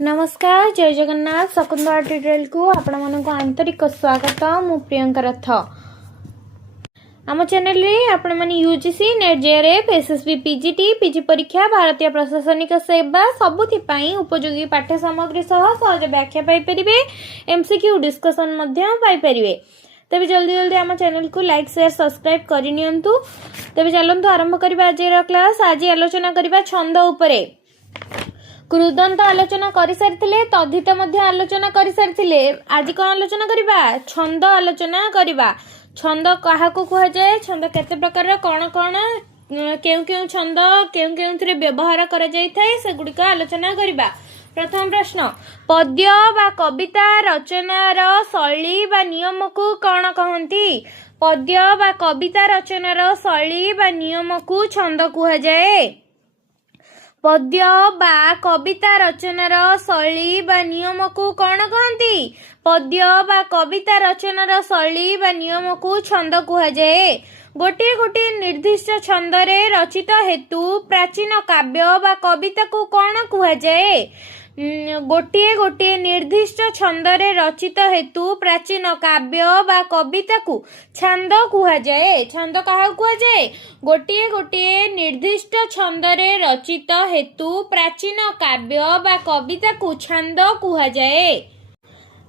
नमस्कार जय जगन्नाथ शकुंतला ट्यूटोरियल को आपण मानक आंतरिक स्वागत मु प्रियंका रथ आम चैनल रे आपण माने UGC net JRF SSB PGT PG परीक्षा भारतीय प्रशासनिक सेवा सबुथि पई उपयोगी पाठ्य सामग्री सह सहज व्याख्या पाई परिबे एमसीक्यू डिस्कशन मध्य पाई परिबे। तबे जल्दी जल्दी आम चैनल को लाइक शेयर सब्सक्राइब करि नियंतु। तबे चलंतु आरंभ करिबा आज क्लास। आज आलोचना करिबा छंद उपरे। कृदंत आलोचना कर सारी तद्धित आलोचना कर सारी। आज कौन आलोचना करबा छंद आलोचना करबा। छंद क्या कह जाए, छंद केते प्रकार कौन कौन केउ केउ छंद केउ केउ थरे व्यवहार करा जाय थाए से गुडिक आलोचना करबा। प्रथम प्रश्न, पद्य बा कविता रचनार शैली बा नियम को कौन कहंती? पद्य बा कविता रचनार शैली बा नियम को छंद कह जाए। पद्य बा कविता रचनार शैली बा नियम को कौन कहती? पद्य बा कविता रचनार शैली बा नियम को छंद कह जाए। गोटे गोटे निर्दिष्ट छंदरे रचित हेतु प्राचीन काव्य बा कविता को कौन कह जाए? गोटे गोटे निर्दिष्ट छंदरे रचित हेतु प्राचीन काव्य बा कविता को छंद कह जाए। छंद क्या कह जाए? गोटे गोटे निर्दिष्ट छंदरे रचित हेतु प्राचीन काव्य बा कविता को छंद कह जाए।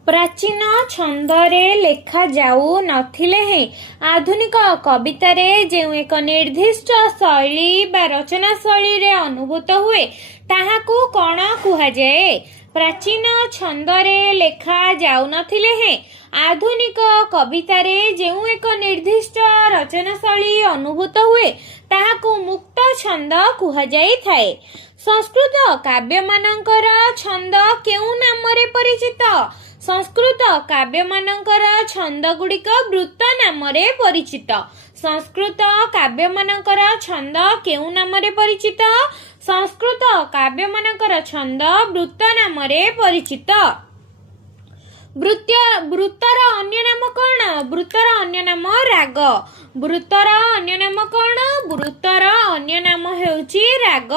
प्राचीन छंदरे लेखा जाऊ नथिले हे आधुनिक कवितारे जेउ एक निर्दिष्ट शैली बा रचना शैली रे अनुभूत हुए ताहाकू कौन कह जाए? प्राचीन छंदरे लेखा जाऊ नथिले हे आधुनिक कवितारे जेउ एक निर्दिष्ट रचना शैली अनुभूत हुए ताहाकू मुक्त छंद कह जाई थाए। संस्कृत काव्य मानकर छंद केउ नामरे परिचित? संस्कृत काव्य मानकर छंद गुड़िक वृत्त नामरे परिचित। संस्कृत काव्य मानकर छंद केउ नामरे परिचित? संस्कृत काव्य मानकर छंद वृत्त नामरे परिचित। वृत्तर अन्य नाम कौन? वृत्तर अन्य नाम राग। वृत्तर अन्य नाम कौन? वृत्तर अन्य नाम हेउची राग।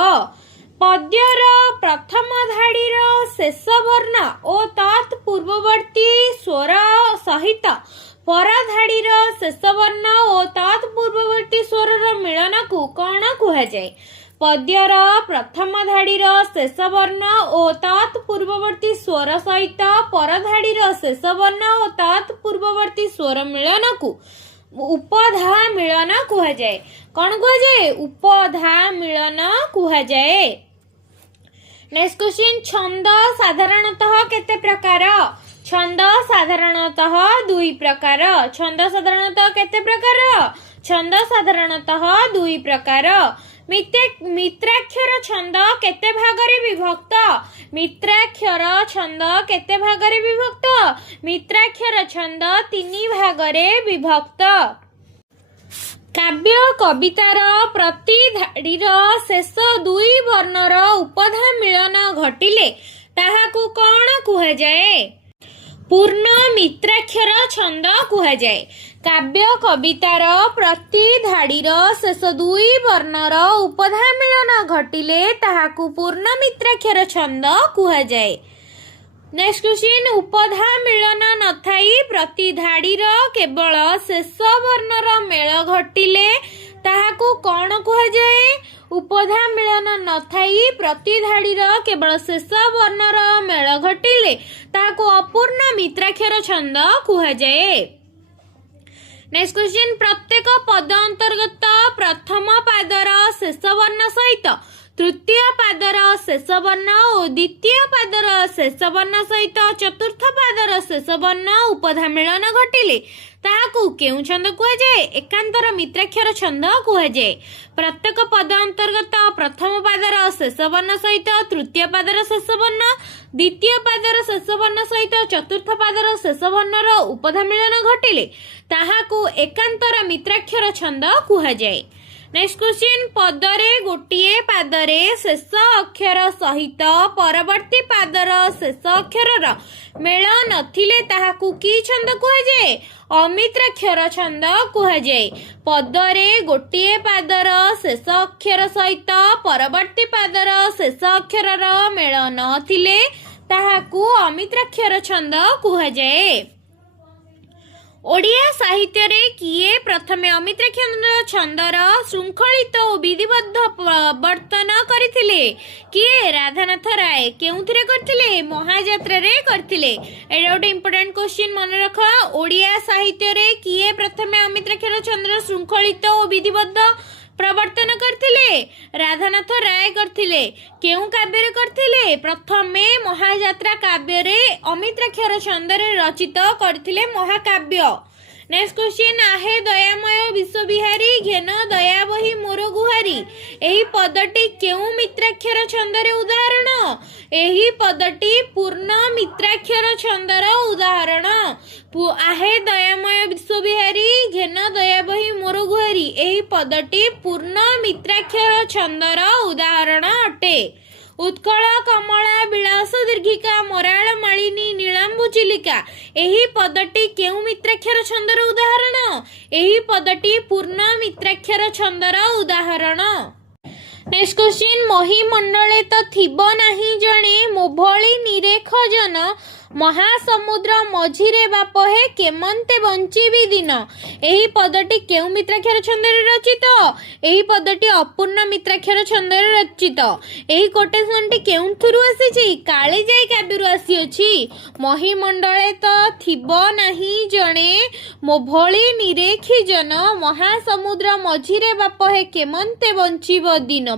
पद्यर प्रथम धाड़ीर शेष वर्ण और तत् पूर्ववर्ती स्वर सहित पर धाड़ीर शेष वर्ण और तत् पूर्ववर्ती स्वर मिलन को कौन कह जाए? पद्यर प्रथम धाड़ीर शेष वर्ण और तत् पूर्ववर्ती स्वर सहित पर धाड़ीर शेष वर्ण और तत् पूर्ववर्ती स्वर मिलन को उपधा मिलन कह जाए। कौन कह जाए? उपधा मिलन कह जाए। नेक्स्ट क्वेश्चन, छंद साधारणतः केते प्रकार? छंद साधारणतः दुई प्रकार। छंद साधारणतः केते प्रकार? छंद साधारणतः दुई प्रकार। मित्राक्षर छंद केते भागरे विभक्त? मित्राक्षर छंद केते भागरे विभक्त? मित्राक्षर छंद 3 भागरे विभक्त। काव्य कवितार प्रति धाड़ीर शेष 2 वर्णर उपधा मिलन घटिले ताहाकू कौन कह जाए? पूर्ण मित्राक्षर छंद कह जाए। काव्य कवितार प्रति धाड़ीर शेष 2 वर्णर उपधा मिलन घटिले ताहाकू पूर्ण मित्राक्षर छंद कह जाए। नेक्स्ट क्वेश्चन, उपधा मिलन नथाई प्रति धाड़ीर केवल शेष वर्णर मेल घटिले ताहाकू कौन कह जाए? उपधा मिलन नथाई प्रति धाड़ीर केवल शेष वर्णर मेल घटिले ताहाकू अपूर्ण मित्राक्षर छंद कह जाए। नेक्स्ट क्वेश्चन, प्रत्येक पद अंतर्गत प्रथम पादर शेष वर्ण सहित तृतीय पादर शेष वर्ण और द्वितीय पादर शेष वर्ण सहित चतुर्थ पादर शेष वर्ण उपधा मिलन घटिले ताहाकू केउ छंद कह जाए? एकांतर मित्राक्षर छंद कह जाए। प्रत्येक पद अंतर्गत प्रथम पादर शेष वर्ण सहित तृतीय पादर शेष वर्ण, द्वितीय पादर शेष वर्ण सहित चतुर्थ पादर शेष वर्णर उपधा मिलन घटिले ताहाकू एकांतर मित्राक्षर छंद कह जाए। नेक्स्ट क्वेश्चन, पदरे गोटिए पादरे शेष अक्षर सहित परवर्ती पादर शेष अक्षरर मेल नथिले ताहाकू की छंद कह जाए? अमित्राक्षर छंद कह जाए। पदरे गोटिए पादर शेष अक्षर सहित परवर्ती पादर शेष अक्षरर मेल नथिले ତାହାକୁ ଅମିତ୍ରାକ୍ଷର ଛନ୍ଦ କୁହାଯାଏ। ଓଡ଼ିଆ ସାହିତ୍ୟରେ କିଏ ପ୍ରଥମେ ଅମିତ୍ରାକ୍ଷର ଛନ୍ଦର ଶୃଙ୍ଖଳିତ ଓ ବିଧିବଦ୍ଧ ପ୍ରବର୍ତ୍ତନ କରିଥିଲେ? କିଏ? ରାଧାନାଥ ରାୟ। କେଉଁଥିରେ କରିଥିଲେ? ମହାଯାତ୍ରାରେ କରିଥିଲେ। ଏଇଟା ଗୋଟେ ଇମ୍ପୋର୍ଟାଣ୍ଟ କ୍ୱେଶ୍ଚିନ୍, ମନେ ରଖ। ଓଡ଼ିଆ ସାହିତ୍ୟରେ କିଏ ପ୍ରଥମେ ଅମିତ୍ରାକ୍ଷର ଛନ୍ଦର ଶୃଙ୍ଖଳିତ ଓ ବିଧିବଦ୍ଧ ପ୍ରବର୍ତ୍ତନ କରିଥିଲେ? ରାଧାନାଥ ରାୟ କରିଥିଲେ। କେଉଁ କାବ୍ୟରେ କରିଥିଲେ? ପ୍ରଥମେ ମହାଯାତ୍ରା କାବ୍ୟରେ ଅମିତ୍ରାକ୍ଷର ଛନ୍ଦରେ ରଚିତ କରିଥିଲେ ମହାକାବ୍ୟ। ନେକ୍ସଟ କ୍ୱେଶ୍ଚିନ୍, ଆହେ ଦୟାମୟ ବିଶ୍ୱବିହାରୀ ଘେନ ଦୟା ବହି ମୋର ଗୁହାରୀ। ଏହି ପଦଟି କେଉଁ ମିତ୍ରାକ୍ଷର ଛନ୍ଦର ଉଦାହରଣ? ଏହି ପଦଟି ପୂର୍ଣ୍ଣ ମିତ୍ରାକ୍ଷର ଛନ୍ଦର ଉଦାହରଣ। ଆହେ ଦୟାମୟ ବିଶ୍ୱବିହାରୀ ଘେନ ଦୟା ବହି ମୋର ଗୁହାରୀ, ଏହି ପଦଟି ପୂର୍ଣ୍ଣ ମିତ୍ରାକ୍ଷର ଛନ୍ଦର ଉଦାହରଣ ଅଟେ। ଉତ୍କଳ କମଳା ବିଳାସ ଦୀର୍ଘିକା ମରାଳ ମାଳିନୀ ନୀଳାମ୍ବୁ ଚିଲିକା, ଏହି ପଦଟି କେଉଁ ମିତ୍ରାକ୍ଷର ଛନ୍ଦର ଉଦାହରଣ? ଏହି ପଦଟି ପୂର୍ଣ୍ଣ ମିତ୍ରାକ୍ଷର ଛନ୍ଦର ଉଦାହରଣ। ନେକ୍ସଟ କ୍ୱେଶ୍ଚିନ୍, ମହିମଣ୍ଡଳେ ତ ଥିବ ନାହିଁ ଜଣେ ମୋ ଭଳି ନିରେଖ ଜନ, ମହାସମୁଦ୍ର ମଝିରେ ବାପ ହେ କେମନ୍ତେ ବଞ୍ଚିବି ଦିନ। ଏହି ପଦଟି କେଉଁ ମିତ୍ରାକ୍ଷର ଛନ୍ଦରେ ରଚିତ? ଏହି ପଦଟି ଅପୂର୍ଣ୍ଣ ମିତ୍ରାକ୍ଷର ଛନ୍ଦରେ ରଚିତ। ଏହି କୋଟେସନଟି କେଉଁଥିରୁ ଆସିଛି? କାଳିଜାଇ କାବ୍ୟରୁ ଆସିଅଛି। ମହିମଣ୍ଡଳେ ତ ଥିବ ନାହିଁ ଜଣେ ମୋ ଭଳି ନିରେଖି ଜନ, ମହାସମୁଦ୍ର ମଝିରେ ବାପ ହେ କେମନ୍ତେ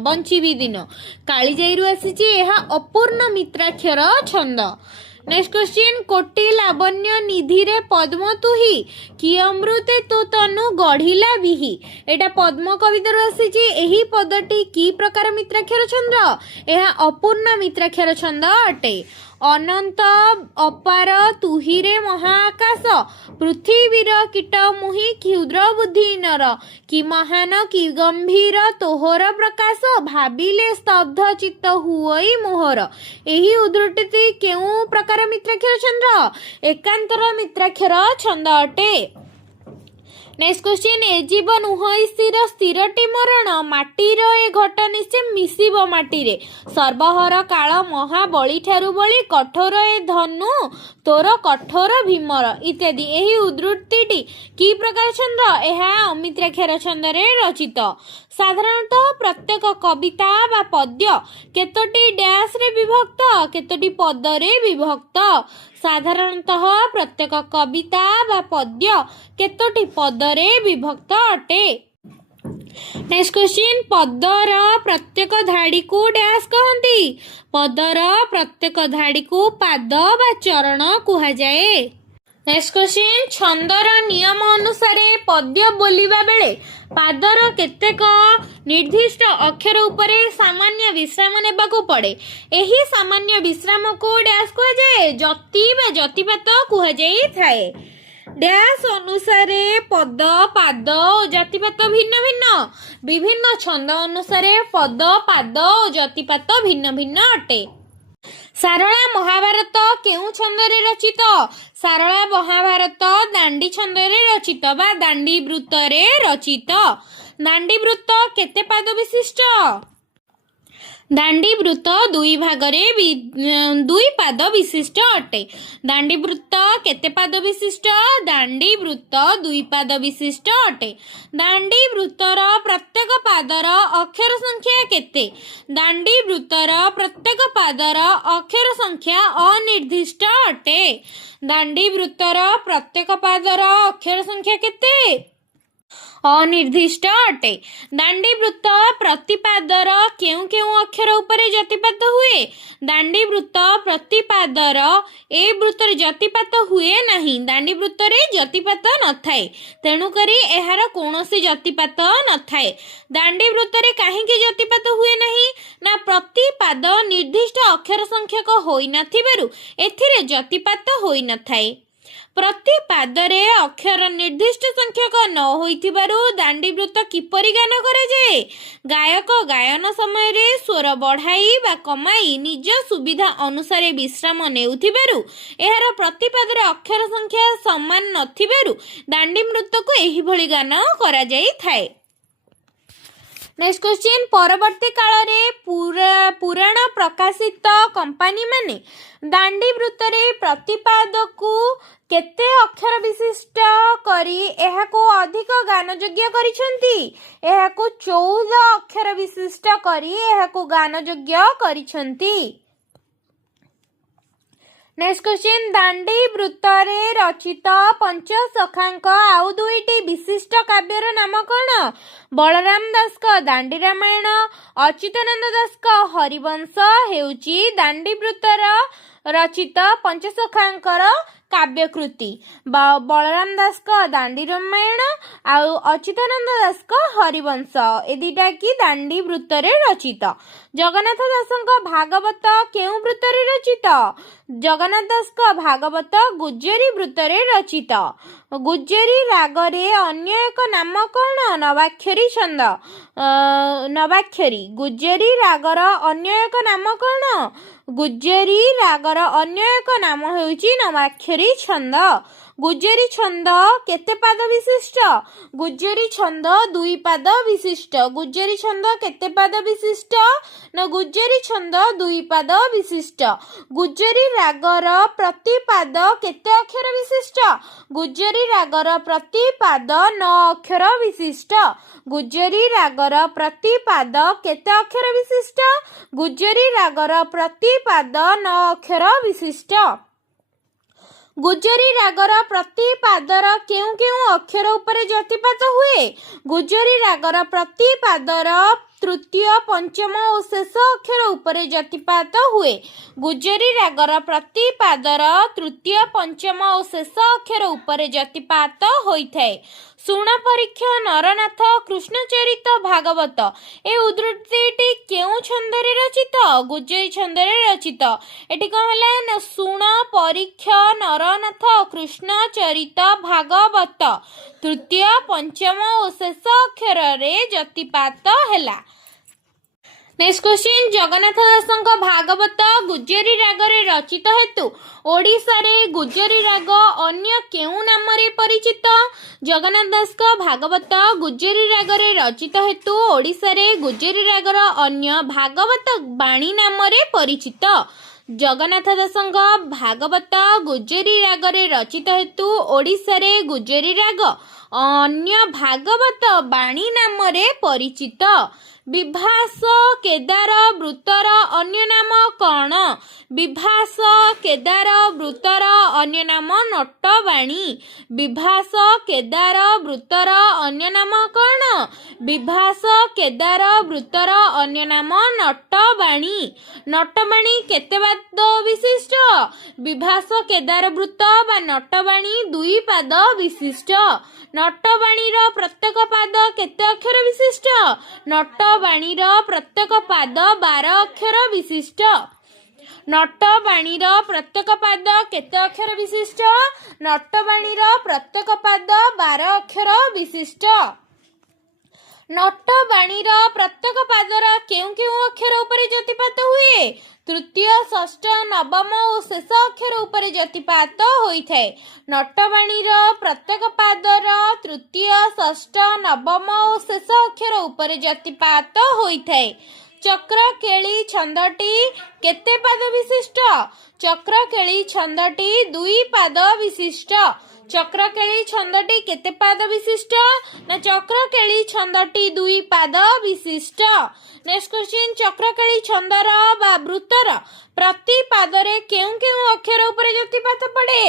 ବଞ୍ଚିବି ଦିନ, କାଳିଜାଇରୁ ଆସିଛି। ଏହା ଅପୂର୍ଣ୍ଣ ମିତ୍ରାକ୍ଷର ଛନ୍ଦ। ନେକ୍ସଟ କ୍ୱେଶ୍ଚିନ୍, କୋଟି ଲାବଣ୍ୟ ନିଧିରେ ପଦ୍ମ ତୁହି, କି ଅମୃତେ ତୋ ତନୁ ଗଢ଼ିଲା ବିହି। ଏଇଟା ପଦ୍ମ କବିତାରୁ ଆସିଛି। ଏହି ପଦଟି କି ପ୍ରକାର ମିତ୍ରାକ୍ଷର ଛନ୍ଦ? ଏହା ଅପୂର୍ଣ୍ଣ ମିତ୍ରାକ୍ଷର ଛନ୍ଦ ଅଟେ। ଅନନ୍ତ ଅପାର ତୁହିରେ ମହାଆକାଶ, ପୃଥିବୀର କୀଟ ମୁହିଁ କ୍ଷୁଦ୍ର ବୁଦ୍ଧି ନର, କି ମହାନ କି ଗମ୍ଭୀର ତୋହର ପ୍ରକାଶ, ଭାବିଲେ ସ୍ତବ୍ଧ ଚିତ୍ତ ହୁଅଇ ମୋହର। ଏହି ଉଦ୍ଧୃତିଟି କେଉଁ ପ୍ରକାର ମିତ୍ରାକ୍ଷର ଛନ୍ଦ? ଏକାନ୍ତର ମିତ୍ରାକ୍ଷର ଛନ୍ଦ ଅଟେ। ନେକ୍ସଟ କ୍ୱେଶ୍ଚିନ୍, ଏ ଜୀବ ନୁହଁ ସ୍ଥିର ସ୍ଥିରଟି ମରଣ, ମାଟିର ଏ ଘଟ ନିଶ୍ଚେ ମିଶିବ ମାଟିରେ, ସର୍ବହର କାଳ ମହାବଳୀ ଠାରୁ ବଳି, କଠୋର ଏ ଧନୁ ତୋର କଠୋର ଭୀମର ଇତ୍ୟାଦି। ଏହି ଉଦ୍ଧୃତିଟି କି ପ୍ରକାର ଛନ୍ଦ? ଏହା ଅମିତ୍ରାକ୍ଷର ଛନ୍ଦରେ ରଚିତ। ସାଧାରଣତଃ ପ୍ରତ୍ୟେକ କବିତା ବା ପଦ୍ୟ କେତୋଟି ଡ୍ୟାସରେ ବିଭକ୍ତ? କେତୋଟି ପଦରେ ବିଭକ୍ତ? ସାଧାରଣତଃ ପ୍ରତ୍ୟେକ କବିତା ବା ପଦ୍ୟ କେତୋଟି ପଦରେ ବିଭକ୍ତ ଅଟେ। ନେକ୍ସଟ କ୍ୱେଶ୍ଚିନ୍, ପଦର ପ୍ରତ୍ୟେକ ଧାଡ଼ିକୁ ଡ୍ୟାସ୍ କହନ୍ତି? ପଦର ପ୍ରତ୍ୟେକ ଧାଡ଼ିକୁ ପାଦ ବା ଚରଣ କୁହାଯାଏ। ନେକ୍ସଟ କ୍ୱେଶ୍ଚିନ୍, ଛନ୍ଦର ନିୟମ ଅନୁସାରେ ପଦ୍ୟ ବୋଲିବା ବେଳେ ପାଦର କେତେକ ନିର୍ଦ୍ଦିଷ୍ଟ ଅକ୍ଷର ଉପରେ ସାମାନ୍ୟ ବିଶ୍ରାମ ନେବାକୁ ପଡ଼େ। ଏହି ସାମାନ୍ୟ ବିଶ୍ରାମକୁ ଡ୍ୟାସ୍ କୁହାଯାଏ? ଯତି ବା ଯତିପାତ କୁହାଯାଇଥାଏ। ଡ୍ୟାସ୍ ଅନୁସାରେ ପଦ, ପାଦ ଓ ଯତିପାତ ଭିନ୍ନ ଭିନ୍ନ। ବିଭିନ୍ନ ଛନ୍ଦ ଅନୁସାରେ ପଦ, ପାଦ ଓ ଯତିପାତ ଭିନ୍ନ ଭିନ୍ନ ଅଟେ। ସାରଳା ମହାଭାରତ କେଉଁ ଛନ୍ଦରେ ରଚିତ? ସାରଳା ମହାଭାରତ ଦାଣ୍ଡି ଛନ୍ଦରେ ରଚିତ ବା ଦାଣ୍ଡି ବୃତ୍ତରେ ରଚିତ। ଦାଣ୍ଡି ବୃତ୍ତ କେତେ ପାଦ ବିଶିଷ୍ଟ? ଦାଣ୍ଡି ବୃତ୍ତ ଦୁଇ ପାଦ ବିଶିଷ୍ଟ ଅଟେ। ଦାଣ୍ଡି ବୃତ୍ତ କେତେ ପାଦ ବିଶିଷ୍ଟ? ଦାଣ୍ଡି ବୃତ୍ତ 2 ପାଦ ବିଶିଷ୍ଟ ଅଟେ। ଦାଣ୍ଡି ବୃତ୍ତର ପ୍ରତ୍ୟେକ ପାଦର ଅକ୍ଷର ସଂଖ୍ୟା କେତେ? ଦାଣ୍ଡି ବୃତ୍ତର ପ୍ରତ୍ୟେକ ପାଦର ଅକ୍ଷର ସଂଖ୍ୟା ଅନିର୍ଦ୍ଦିଷ୍ଟ ଅଟେ। ଦାଣ୍ଡି ବୃତ୍ତର ପ୍ରତ୍ୟେକ ପାଦର ଅକ୍ଷର ସଂଖ୍ୟା କେତେ? ଅନିର୍ଦ୍ଦିଷ୍ଟ ଅଟେ। ଦାଣ୍ଡି ବୃତ୍ତ ପ୍ରତିପାଦର କେଉଁ କେଉଁ ଅକ୍ଷର ଉପରେ ଯତିପାତ ହୁଏ? ଦାଣ୍ଡି ବୃତ୍ତ ପ୍ରତିପାଦର ଏ ବୃତ୍ତରେ ଯତିପାତ ହୁଏ ନାହିଁ। ଦାଣ୍ଡି ବୃତ୍ତରେ ଯତିପାତ ନଥାଏ, ତେଣୁକରି ଏହାର କୌଣସି ଯତିପାତ ନଥାଏ। ଦାଣ୍ଡି ବୃତ୍ତରେ କାହିଁକି ଯତିପାତ ହୁଏ ନାହିଁ? ନା ପ୍ରତିପାଦ ନିର୍ଦ୍ଦିଷ୍ଟ ଅକ୍ଷର ସଂଖ୍ୟକ ହୋଇନଥିବାରୁ ଏଥିରେ ଯତିପାତ ହୋଇନଥାଏ। ପ୍ରତିପାଦରେ ଅକ୍ଷର ନିର୍ଦ୍ଦିଷ୍ଟ ସଂଖ୍ୟକ ନ ହୋଇଥିବାରୁ ଦାଣ୍ଡି ବୃତ୍ତ କିପରି ଗାନ କରାଯାଏ? ଗାୟକ ଗାୟନ ସମୟରେ ସ୍ୱର ବଢ଼ାଇ ବା କମାଇ ନିଜ ସୁବିଧା ଅନୁସାରେ ବିଶ୍ରାମ ନେଉଥିବାରୁ ଏହାର ପ୍ରତିପାଦରେ ଅକ୍ଷର ସଂଖ୍ୟା ସମାନ ନଥିବାରୁ ଦାଣ୍ଡି ବୃତ୍ତକୁ ଏହିଭଳି ଗାନ କରାଯାଇଥାଏ। नेक्स्ट क्वेश्चन परवर्ती काल रे पुराण प्रकाशित कंपानी माने दांडी वृत्तरे प्रतिपाद को केते अक्षर विशिष्ट करी एहाको अधिक गानयोग्य करिसंती एहाको 14 अक्षर विशिष्ट करी एहाको गानयोग्य करिसंती। नेक्स्ट क्वेश्चन दांडी वृत्तरे रचित पंचसखांक आउ दुईटी विशिष्ट काव्यर नाम कौन बलराम दास का दांडी रामायण अच्युतानंद दास का हरिवंश हेउची दांडी वृत्तर रचित पंचसखांकर काव्यकृति बलराम दास का दांडी रामायण आउ अच्युतानंद दास का हरिवंश ए दुईटा कि दांडी वृत्तरे रचित। जगन्नाथ दास भागवत केउ वृत्तरे रचित जगन्नाथ दास का भागवत गुज्जरी वृत्तरे रचित। गुज्जरी रागरे अन्य एक नाम कौन नवाक्षरी छंद नवाक्षरी गुज्जरी रागर अन्य एक नाम कौन गुज्जरी रागर अन्य एक नाम हेउची नवाक्षरी छंद। गुज्जरी छंद केते पाद विशिष्ट गुज्जरी छंद 2 पाद विशिष्ट गुज्जरी छंद केते पाद विशिष्ट न गुज्जरी छंद 2 पाद विशिष्ट। गुज्जरी रागर प्रति पाद केते अक्षर विशिष्ट गुज्जरी रागर प्रति पाद 9 अक्षर विशिष्ट। गुज्जरी रागर प्रति पाद केते अक्षर विशिष्ट गुज्जरी रागर प्रति पाद 9 अक्षर विशिष्ट। गुज्जरी रागर प्रति पादर केउ केउ अक्षर उपरे जतिपात हुए गुज्जरी रागर प्रति पादर तृतीय पंचम और शेष अक्षर उपरे जतिपात हुए। गुज्जरी रागर प्रति पादर तृतीय पंचम और शेष अक्षर उपरे जतिपात होइथाय। सुण परीक्षा नरनाथ कृष्णचरित भागवत ए उद्धृतिटी केउ छंदरे रचित गुज्जरी छंदरे रचित। एटी कौन हला सुण परीक्षा नरनाथ कृष्णचरित भागवत तृतीय पंचम और शेष अक्षर रे जतिपात हैला। नेक्स्ट क्वेश्चन जगन्नाथ दास भागवत गुज्जरी रागरे रचित हेतु ओडिशा रे गुज्जरी राग अन्य केउ नाम रे परिचित जगन्नाथ दास भागवत गुज्जरी रागरे रचित हेतु ओडिशा रे गुज्जरी रागर अन्य भागवत बाणी नाम रे परिचित। जगन्नाथ दास भागवत गुज्जरी रागरे रचित हेतु ओडिशा रे गुज्जरी राग अन्य भागवत बाणी नाम रे परिचित। विभास केदार वृत्तर अन्य नाम कौन विभास केदार वृत्तर अन्य नाम नटवाणी। विभास केदार वृत्तर अन्य नाम कौन विभास केदार वृत्तर अन्य नाम नटवाणी। नटवाणी केते पाद विशिष्ट विभास केदार वृत्त बा नटवाणी 2 पाद विशिष्ट। नटवाणीर प्रत्येक पाद केते अक्षर विशिष्ट नटवाणीर प्रत्येक पाद 12 अक्षर विशिष्ट। नटवाणीर प्रत्येक पाद केते अक्षर विशिष्ट नटवाणीर प्रत्येक पाद 12 अक्षर विशिष्ट। नटवाणीर प्रत्येक पादर केउ केउ अक्षर उपरे जतिपात हुए तृतीय षष्ठ नवम और शेष अक्षर उपरे जतिपात होइथाय। नटवाणीर प्रत्येक पादर तृतीय षष्ठ नवम और शेष अक्षर उपरे जतिपात होइथाय। चक्रकेली छंदटी केते पाद विशिष्ट चक्रकेली छंदटी 2 पाद विशिष्ट। चक्रकेली छंदटी केते पाद विशिष्ट ना चक्रकेली छंदटी 2 पाद विशिष्ट। नेक्स्ट क्वेश्चन चक्रकेली छंदर बा वृत्तर प्रति पादरे केउ केउ अक्षर उपरे जतिपात पड़े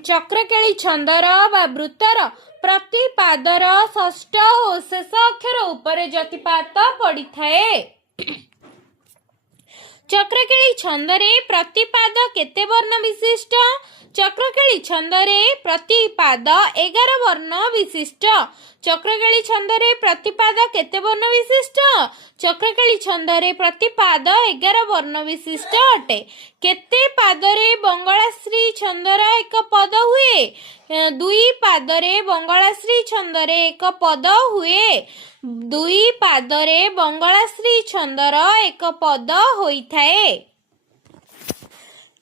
चक्रकेली छंदर बा वृत्तर प्रति पादर षष्ठ और शेष अक्षर उपरे जतिपात पड़िथाए। चक्रकेली छंदरे प्रतिपाद केते वर्ण विशिष्ट चक्रकेली छंदरे प्रतिपाद 11 वर्ण विशिष्ट। चक्रकेली छंदरे प्रतिपाद केते वर्ण विशिष्ट चक्रकेली छंदरे प्रतिपाद 11 वर्ण विशिष्ट अटे। केते पादरे बंगलाश्री छंदर एक पद हुए 2 पादरे बंगलाश्री छंदरे एक पद हुए 2 पादरे बंगलाश्री छंदर एक पद होइथाए।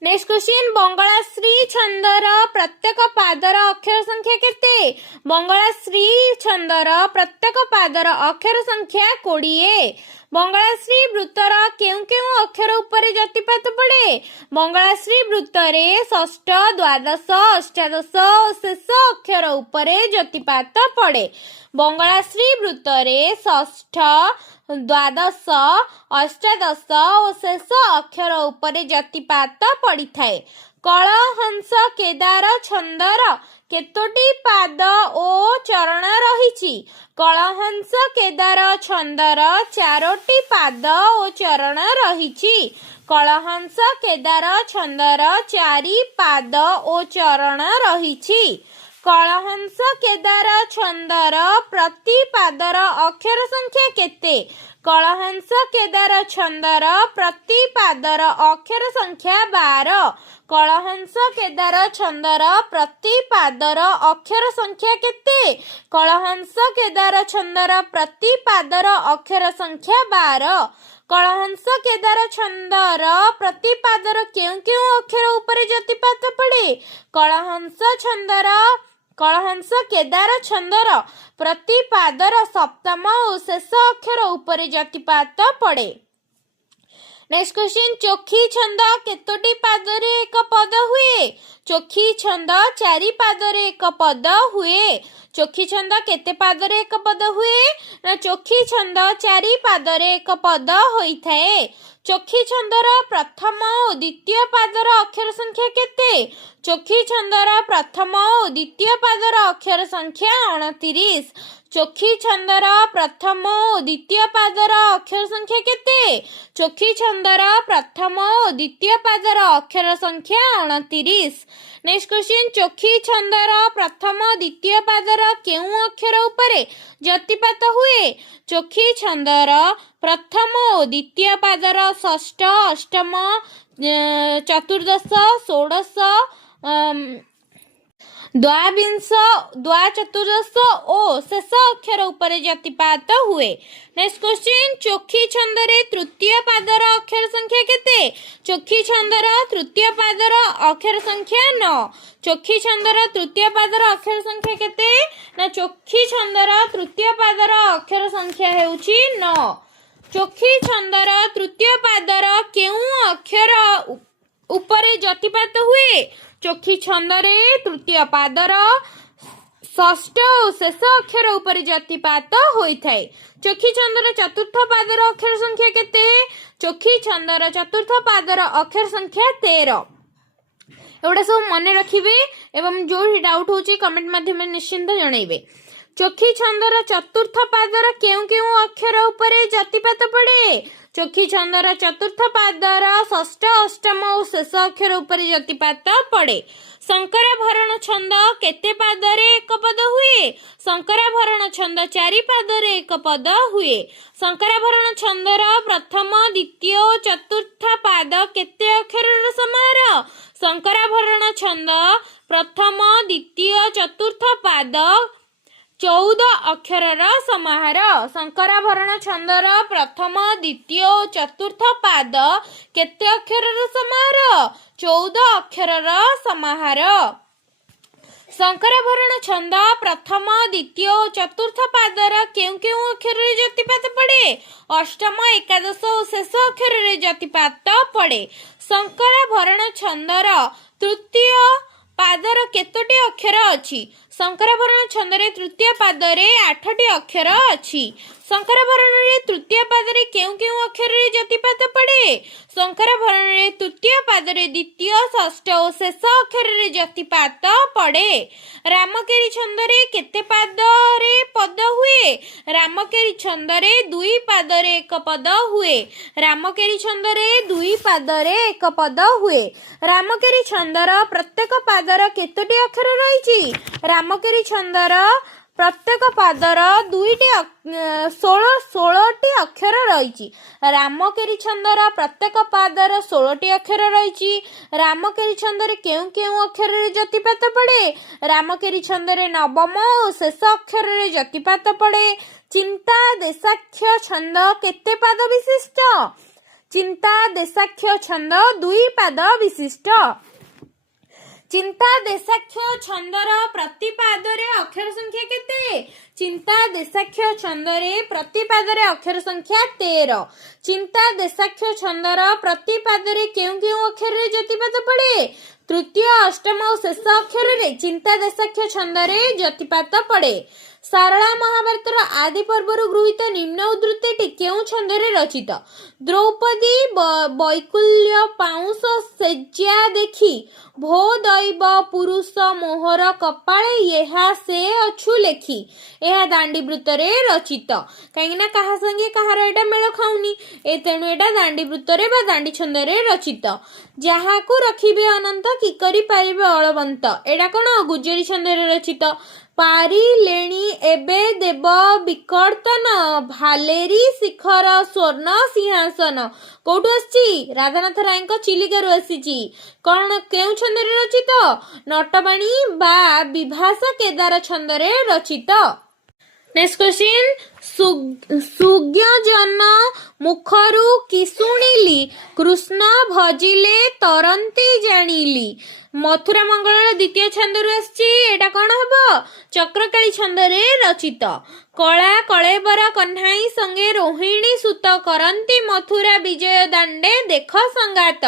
नेक्स्ट क्वेश्चन बंगलाश्री छंदर प्रत्येक पादर अक्षर संख्या केते बंगलाश्री छंदर प्रत्येक पादर अक्षर संख्या 20 बंगलाश्री वृत्तर केउ केउ अक्षर उपरे जतिपात पड़े बंगलाश्री वृत्तरे षष्ठ द्वादश अष्टादश और शेष अक्षर उपरे जतिपात पड़े बंगलाश्री वृत्तरे षष्ठ द्वादश अष्टादश और शेष अक्षर उपरे जतिपात पड़ी थाए कलहंस केदार छंदर केतोटी पाद ओ चरण रहिछि कलहंस केदार छंदर 4टी पाद ओ चरण रहिछि कलहंस केदार छंदर 4 पाद ओ चरण रहिछि कलहंस केदार छंदर प्रति पादर अक्षर संख्या केते कलहंस केदार छंदर प्रति पादर अक्षर संख्या 12 कलहंस केदार छंदर प्रति पादर अक्षर संख्या केते कलहंस केदार छंदर प्रति पादर अक्षर संख्या 12 कलहंस केदार छंदर प्रति पादर केउ केउ अक्षर उपरे जतिपात पड़े कलहंस केदार छंदर प्रति पादर सप्तम और शेष अक्षर उपरे जतिपात पड़े नेक्स्ट क्वेश्चन चोखी छंद केतोटी पादरे एक पद हुए चोखी छंद 4 पादरे एक पद हुए चोखी छंद केते पादरे एक पद हुए ना चोखी छंद 4 पादरे एक पद होइथाए चोखी छंदर प्रथम और द्वितीय पादर अक्षर संख्या केते चोखी छंदर प्रथम और द्वितीय पादर अक्षर संख्या 29 चोखी छंदर प्रथम और द्वितीय पादर अक्षर संख्या केते चोखी छंदर प्रथम और द्वितीय पादर अक्षर संख्या 29 नेक्स्ट क्वेश्चन चोखी छंदर प्रथम द्वितीय पादर केउ अक्षर उपरे जतिपात हुए चोखी छंदर प्रथम और द्वितीय पादर षष्ठ अष्टम चतुर्दश षोडश द्वाविंश द्वाचतुर्दश ओ शेष अक्षर उपरे जतिपात हुए नेक्स्ट क्वेश्चन चोखी छंदरे तृतीय पादर अक्षर संख्या केते चोखी छंदर तृतीय पादर अक्षर संख्या 9 चोखी छंदर तृतीय पादर अक्षर संख्या केते ना चोखी छंदर तृतीय पादर अक्षर संख्या हेउची 9 चोखी छंदर तृतीय पादर केउ अक्षर उपरे जतिपात हुए चोखी छंदरे तृतीय पादर षष्ठ और शेष अक्षर उपरे जतिपात होइथाए चोखी छंदर चतुर्थ पादर अक्षर संख्या केते चोखी छंदर चतुर्थ पादर अक्षर संख्या 13 एवढा सब मन रखिबे एवं जो डाउट होची कमेंट माध्यम निश्चिंत जणाइबे चोखी छंदर चतुर्थ पादर केउ केउ अक्षर उपरे जतिपात पड़े चोखी छंदर चतुर्थ पादर षष्ठ अष्टम और शेष अक्षर उपरे जतिपात पड़े शंकराभरण छंद केते पादरे एक पद हुए शंकराभरण छंद 4 पादरे एक पद हुए शंकराभरण छंदर प्रथम द्वितीय और चतुर्थ पाद केते अक्षर समाहार शंकराभरण छंद प्रथम द्वितीय चतुर्थ पाद 14 अक्षर समाहार शंकराभरण छंदर प्रथम द्वितीय और चतुर्थ पाद केते अक्षर समाहार 14 अक्षर समाहार शंकराभरण छंद प्रथम द्वितीय और चतुर्थ पादर केउ केउ अक्षर जतिपात पड़े अष्टम एकादश और शेष अक्षर जतिपात पड़े शंकराभरण छंदर तृतीय पादर केतोटी अक्षर अछि शंकराभरण छंदरे तृतीय पादरे 8टी अक्षर अछि शंकराभरण तृतीय पादरे केउ केउ अक्षर जतिपात पड़े शंकराभरण तृतीय पादरे द्वितीय षष्ठ और शेष अक्षर जतिपात पड़े रामकेरी छंदरे केते पादरे पद हुए रामकेरी छंदरे 2 पादरे एक पद हुए रामकेरी छंदरे 2 पादरे एक पद हुए रामकेरी छंदर प्रत्येक पादर केतोटी अक्षर रहिछि रामकेरी छंदर प्रत्येक पादर 16टी अक्षर रही रामकेरी छंदर प्रत्येक पादर 16टी अक्षर रही रामकेरी छंदर केउ केउ अक्षर जतिपात पड़े रामकेरी छंदर नवम और शेष अक्षर जतिपात पड़े चिंता देशाक्ष छंद केते पाद विशिष्ट ଚିନ୍ତା ଦେଶାକ୍ଷ ଛନ୍ଦ ଦୁଇ ପାଦ ବିଶିଷ୍ଟ। ଚିନ୍ତା ଦେଶାକ୍ଷ ଛନ୍ଦର ପ୍ରତି ପାଦରେ ଅକ୍ଷର ସଂଖ୍ୟା କେତେ? ଚିନ୍ତା ଦେଶାକ୍ଷ ଛନ୍ଦରେ ପ୍ରତି ପାଦରେ ଅକ୍ଷର ସଂଖ୍ୟା 13। ଚିନ୍ତା ଦେଶାକ୍ଷ ଛନ୍ଦର ପ୍ରତି ପାଦରେ କେଉଁ କେଉଁ ଅକ୍ଷରରେ ଯତିପାତ ପଡ଼େ? ତୃତୀୟ, ଅଷ୍ଟମ ଓ ଶେଷ ଅକ୍ଷରରେ ଚିନ୍ତା ଦେଶାକ୍ଷ ଛନ୍ଦରେ ଯତିପାତ ପଡ଼େ। ସାରଳା ମହାଭାରତର ଆଦି ପର୍ବରୁ ଗୃହୀତ ନିମ୍ନ ଉଦ୍ଧୃତିଟି କେଉଁ ଛନ୍ଦରେ ରଚିତ? ଦ୍ରୌପଦୀ ବୈକୁଲ୍ୟ ପାଉଁଶ ଶଯ୍ୟା ଦେଖି ଭୋ ଦୈବ ପୁରୁଷ ମୋହର କପାଳେ ଏହା ସେ ଅଛୁ ଲେଖି। ଏହା ଦାଣ୍ଡି ବୃତ୍ତରେ ରଚିତ। କାହିଁକି ନା କାହା ସାଙ୍ଗେ କାହାର ଏଇଟା ମେଳ ଖାଉନି, ତେଣୁ ଏଇଟା ଦାଣ୍ଡି ବୃତ୍ତରେ ବା ଦାଣ୍ଡି ଛନ୍ଦରେ ରଚିତ। ଯାହାକୁ ରଖିବେ ଅନନ୍ତ କି କରି ପାରିବେ ଅଳବନ୍ତ, ଏଇଟା କଣ? ଗୁଜରୀ ଛନ୍ଦରେ ରଚିତ। ପାରିଲେଣି ଏବେ ଦେବ ବିକର୍ତ୍ତନ ଭାଲେରି ଶିଖର ସ୍ୱର୍ଣ୍ଣ ସିଂହାସନ, କୋଉଠୁ ଆସିଛି? ରାଧାନାଥ ରାୟଙ୍କ ଚିଲିକାରୁ ଆସିଛି। କଣ କେଉଁ ଛନ୍ଦରେ ରଚିତ? ନଟବାଣୀ ବା ବିଭାସ କେଦାର ଛନ୍ଦରେ ରଚିତ। ନେକ୍ସଟ କ୍ୱେଶ୍ଚିନ୍, ସୁଜ୍ଞଜନ ମୁଖରୁ କି ଶୁଣିଲି କୃଷ୍ଣ ଭଜିଲେ ତରନ୍ତି ଜାଣିଲି। ମଥୁରା ମଙ୍ଗଳର ଦ୍ୱିତୀୟ ଛନ୍ଦରୁ ଆସିଛି। ଏଇଟା କଣ ହବ? ଚକ୍ରକାଳୀ ଛନ୍ଦରେ ରଚିତ। କଳା କଳେବର କହ୍ନାଇ ସଙ୍ଗେ ରୋହିଣୀ ସୁତ କରନ୍ତି ମଥୁରା ବିଜୟ ଦାଣ୍ଡେ ଦେଖ ସଂଗାତ।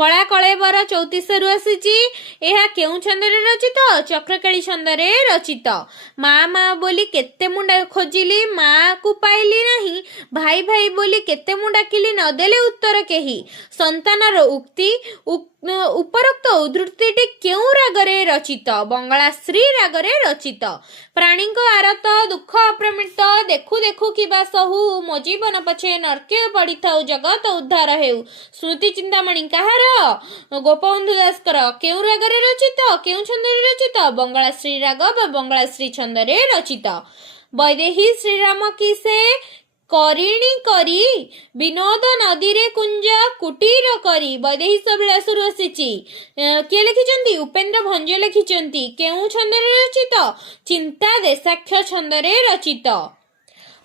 କଳା କଳେବର 34ରୁ ଆସିଛି। ଏହା କେଉଁ ଛନ୍ଦରେ ରଚିତ? ଚକ୍ରକାଳୀ ଛନ୍ଦରେ ରଚିତ। ମା ମା ବୋଲି କେତେ ମୁଁ ଖୋଜିଲି ମାକୁ ପାଇଲି ନାହିଁ, ଭାଇ ଭାଇ ବୋଲି କେତେ ମୁଁ ଡାକିଲି ନଦେଲେ ଉତ୍ତର କେହି। ସନ୍ତାନର ଉକ୍ତି। ଉପରୋକ୍ତ ଉଦ୍ଧୃତିଟି କେଉଁ ରାଗରେ ରଚିତ? ବଙ୍ଗଳାଶ୍ରୀ ରାଗରେ ରଚିତ। ପ୍ରାଣୀଙ୍କ ଆରତ ଦୁଃଖ ଅପ୍ରମିତ ଦେଖୁ ଦେଖୁ କିବା ସହୁ ମୋ ଜୀବନ ପଛେ ନର୍କେ ପଡ଼ିଥାଉ ଜଗତ ଉଦ୍ଧାର ହେଉ। ସ୍ମୃତି ଚିନ୍ତାମଣି କାହାର? ଗୋପବନ୍ଧୁ ଦାସଙ୍କର। କେଉଁ ରାଗରେ ରଚିତ? କେଉଁ ଛନ୍ଦରେ ରଚିତ? ବଙ୍ଗଳାଶ୍ରୀ ରାଗ ବା ବଙ୍ଗଳାଶ୍ରୀ ଛନ୍ଦରେ ରଚିତ। ବୈଦେହୀ ଶ୍ରୀରାମ କି ସେ କରିଣି କରି ବିନୋଦ ନଦୀରେ କୁଞ୍ଜ କୁଟୀର କରି। ବୈଦେହୀ ବିଳାସରୁ ଆସିଛି। କିଏ ଲେଖିଛନ୍ତି? ଉପେନ୍ଦ୍ର ଭଞ୍ଜ ଲେଖିଛନ୍ତି। କେଉଁ ଛନ୍ଦରେ ରଚିତ? ଚିନ୍ତା ଦେଶାକ୍ଷ ଛନ୍ଦରେ ରଚିତ।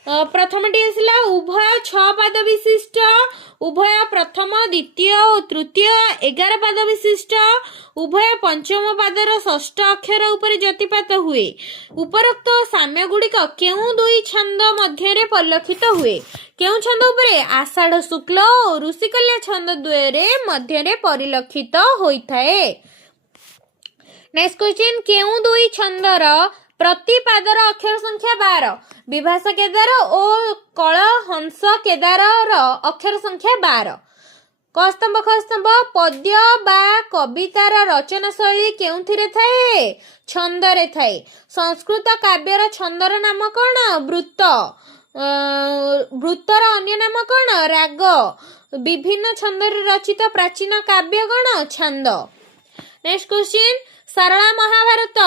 ପ୍ରଥମଟି ଆସିଲା ଉଭୟ 6 ପାଦ ବିଶିଷ୍ଟ। ଉଭୟ ପ୍ରଥମ ଦ୍ୱିତୀୟ ଓ ତୃତୀୟ 11 ପାଦ ବିଶିଷ୍ଟ। ଉଭୟ ପଞ୍ଚମ ପାଦର ଷଷ୍ଠ ଅକ୍ଷର ଉପରେ ଯତିପାତ ହୁଏ। ଉପରୋକ୍ତ ସାମ୍ୟ ଗୁଡିକ କେଉଁ ଦୁଇ ଛନ୍ଦ ମଧ୍ୟରେ ପରିଲକ୍ଷିତ ହୁଏ? କେଉଁ ଛନ୍ଦ ଉପରେ? ଆଷାଢ ଶୁକ୍ଲ ଓ ଋଷିକଲ୍ୟା ଛନ୍ଦ ଦ୍ୱୟରେ ମଧ୍ୟରେ ପରିଲକ୍ଷିତ ହୋଇଥାଏ। ନେକ୍ସଟ କ୍ୱେଶ୍ଚିନ୍, କେଉଁ ଦୁଇ ଛନ୍ଦର ପ୍ରତି ପାଦର ଅକ୍ଷର ସଂଖ୍ୟା 12? ବିଭାସ କେଦାର ଓ କଳ ହଂସ କେଦାରର ଅକ୍ଷର ସଂଖ୍ୟା 12। କସ୍ତମ୍ଭ ଖସ୍ତମ୍ଭ ପଦ୍ୟ ବା କବିତାର ରଚନା ଶୈଳୀ କେଉଁଥିରେ ଥାଏ? ଛନ୍ଦରେ ଥାଏ। ସଂସ୍କୃତ କାବ୍ୟର ଛନ୍ଦର ନାମ କଣ? ବୃତ୍ତ। ବୃତ୍ତର ଅନ୍ୟ ନାମ କଣ? ରାଗ। ବିଭିନ୍ନ ଛନ୍ଦରେ ରଚିତ ପ୍ରାଚୀନ କାବ୍ୟ କଣ? ଛାନ୍ଦ। Next question, Sarala Mahabharata.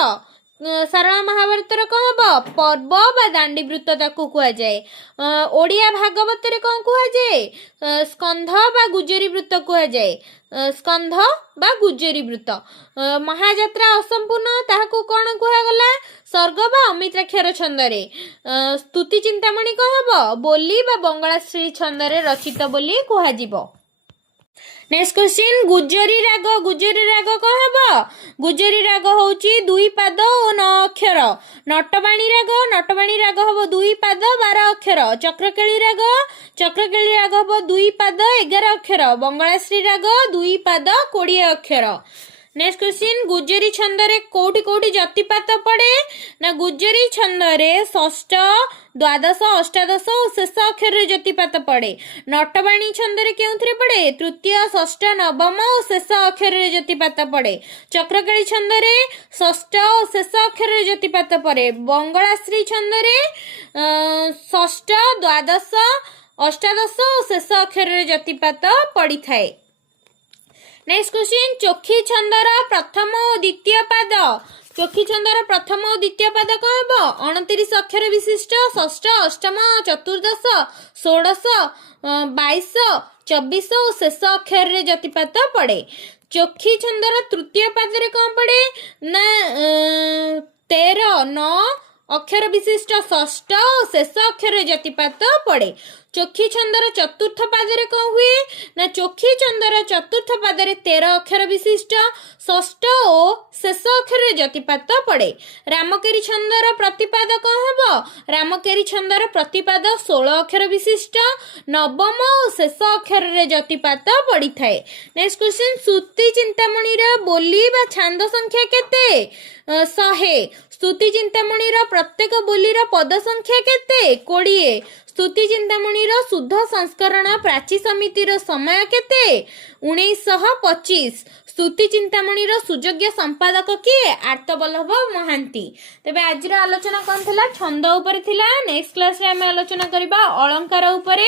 ସାରଳା ମହାଭାରତର କଣ ହବ? ପର୍ବ ବା ଦାଣ୍ଡି ବୃତ୍ତ ତାକୁ କୁହାଯାଏ। ଓଡ଼ିଆ ଭାଗବତରେ କଣ କୁହାଯାଏ? ସ୍କନ୍ଧ ବା ଗୁଜରୀ ବୃତ୍ତ କୁହାଯାଏ। ସ୍କନ୍ଧ ବା ଗୁଜରୀ ବୃତ୍ତ। ମହାଯାତ୍ରା ଅସମ୍ପୂର୍ଣ୍ଣ ତାହାକୁ କଣ କୁହାଗଲା? ସର୍ଗ ବା ଅମିତ୍ରାକ୍ଷର ଛନ୍ଦରେ। ସ୍ତୁତି ଚିନ୍ତାମଣି କଣ ହବ? ବୋଲି ବା ବଙ୍ଗଳାଶ୍ରୀ ଛନ୍ଦରେ ରଚିତ ବୋଲି କୁହାଯିବ। ନେକ୍ସଟ କ୍ୱେଶ୍ଚିନ୍, ଗୁଜରୀ ରାଗ। ଗୁଜରୀ ରାଗ କଣ ହବ? ଗୁଜରୀ ରାଗ ହଉଛି 2 ପାଦ ଓ 9 ଅକ୍ଷର। ନଟବାଣୀ ରାଗ। ନଟବାଣୀ ରାଗ ହବ 2 ପାଦ 12 ଅକ୍ଷର। ଚକ୍ରକେଳି ରାଗ। ଚକ୍ରକେଳି ରାଗ ହବ 2 ପାଦ 11 ଅକ୍ଷର। ବଙ୍ଗଳାଶ୍ରୀ ରାଗ 2 ପାଦ 20 ଅକ୍ଷର। ନେକ୍ସଟ କ୍ୱେଶ୍ଚିନ୍, ଗୁଜରୀ ଛନ୍ଦରେ କୋଉଠି କୋଉଠି ଯତିପାତ ପଡେ? ନା ଗୁଜରୀ ଛନ୍ଦରେ ଷଷ୍ଠ, ଦ୍ୱାଦଶ, ଅଷ୍ଟାଦଶ ଓ ଶେଷ ଅକ୍ଷରରେ ଯତିପାତ ପଡେ। ନଟବାଣୀ ଛନ୍ଦରେ କେଉଁଥିରେ ପଡେ? ତୃତୀୟ, ଷଷ୍ଠ, ନବମ ଓ ଶେଷ ଅକ୍ଷରରେ ଯତିପାତ ପଡେ। ଚକ୍ରକାଳୀ ଛନ୍ଦରେ ଷଷ୍ଠ ଓ ଶେଷ ଅକ୍ଷରରେ ଯତିପାତ ପଡେ। ବଙ୍ଗଳାଶ୍ରୀ ଛନ୍ଦରେ ଷଷ୍ଠ, ଦ୍ୱାଦଶ, ଅଷ୍ଟାଦଶ ଓ ଶେଷ ଅକ୍ଷରରେ ଯତିପାତ ପଡିଥାଏ। ନେକ୍ସଟ କ୍ୱେଶ୍ଚିନ୍, ଚୋଖୀ ଛନ୍ଦର ପ୍ରଥମ ଓ ଦ୍ୱିତୀୟ ପାଦ। ଚୋଖୀ ଛନ୍ଦର ପ୍ରଥମ ଓ ଦ୍ୱିତୀୟ ପାଦ କଣ ହବ? 29 ଅକ୍ଷର ବିଶିଷ୍ଟ। ଷଷ୍ଠ, ଅଷ୍ଟମ, ଚତୁର୍ଦଶ, ଷୋଡଶ, 22, 24 ଓ ଶେଷ ଅକ୍ଷରରେ ଯତିପାତ ପଡେ। ଚୋଖୀ ଛନ୍ଦର ତୃତୀୟ ପାଦରେ କଣ ପଡେ? ନା 13, 9 ଅକ୍ଷର ବିଶିଷ୍ଟ ଷଷ୍ଠ ଓ ଶେଷ ଅକ୍ଷରରେ ଯତିପାତ ପଡେ। ଚୋଖୀ ଛନ୍ଦର ଚତୁର୍ଥ ପାଦରେ କଣ ହୁଏ ନା ଚୋଖୀ ଛନ୍ଦର ଚତୁର୍ଥ ପାଦରେ 13 ଅକ୍ଷର ବିଶିଷ୍ଟ ଷଷ୍ଠ ଓ ଶେଷ ଅକ୍ଷରରେ ଯତିପାତ ପଡେ। ରାମକେରି ଛନ୍ଦର ପ୍ରତିପାଦ କଣ ହବ? ରାମକେରି ଛନ୍ଦର ପ୍ରତିପାଦ 16 ଅକ୍ଷର ବିଶିଷ୍ଟ ନବମ ଓ ଶେଷ ଅକ୍ଷରରେ ଯତିପାତ ପଡିଥାଏ। ନେକ୍ସଟ କ୍ୱେଶ୍ଚନ, ଶ୍ରୁତି ଚିନ୍ତାମଣିର ବୋଲି ବା ଛାନ୍ଦ ସଂଖ୍ୟା କେତେ? 100। ସ୍ତୁତି ଚିନ୍ତାମଣିର ପ୍ରତ୍ୟେକ ବୋଲିର ପଦ ସଂଖ୍ୟା କେତେ? 20। ସ୍ତୁତି ଚିନ୍ତାମଣିର ଶୁଦ୍ଧ ସଂସ୍କରଣ ପ୍ରାଚୀ ସମିତିର ସମୟ କେତେ? 1925। ସ୍ତୁତି ଚିନ୍ତାମଣିର ସୁଯୋଗ୍ୟ ସମ୍ପାଦକ କିଏ? ଆର୍ତ୍ତବଲ୍ଲଭ ମହାନ୍ତି। ତେବେ ଆଜିର ଆଲୋଚନା କଣ ଥିଲା? ଛନ୍ଦ ଉପରେ ଥିଲା। ନେକ୍ସଟ କ୍ଲାସରେ ଆମେ ଆଲୋଚନା କରିବା ଅଳଙ୍କାର ଉପରେ।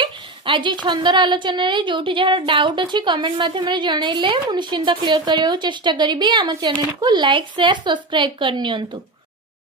ଆଜି ଛନ୍ଦର ଆଲୋଚନାରେ ଯୋଉଠି ଯାହାର ଡାଉଟ୍ ଅଛି କମେଣ୍ଟ ମାଧ୍ୟମରେ ଜଣେଇଲେ ମୁଁ ନିଶ୍ଚିନ୍ତ କ୍ଲିୟର କରିବାକୁ ଚେଷ୍ଟା କରିବି। ଆମ ଚ୍ୟାନେଲକୁ ଲାଇକ୍ ସେୟାର ସବସ୍କ୍ରାଇବ କରିନିଅନ୍ତୁ।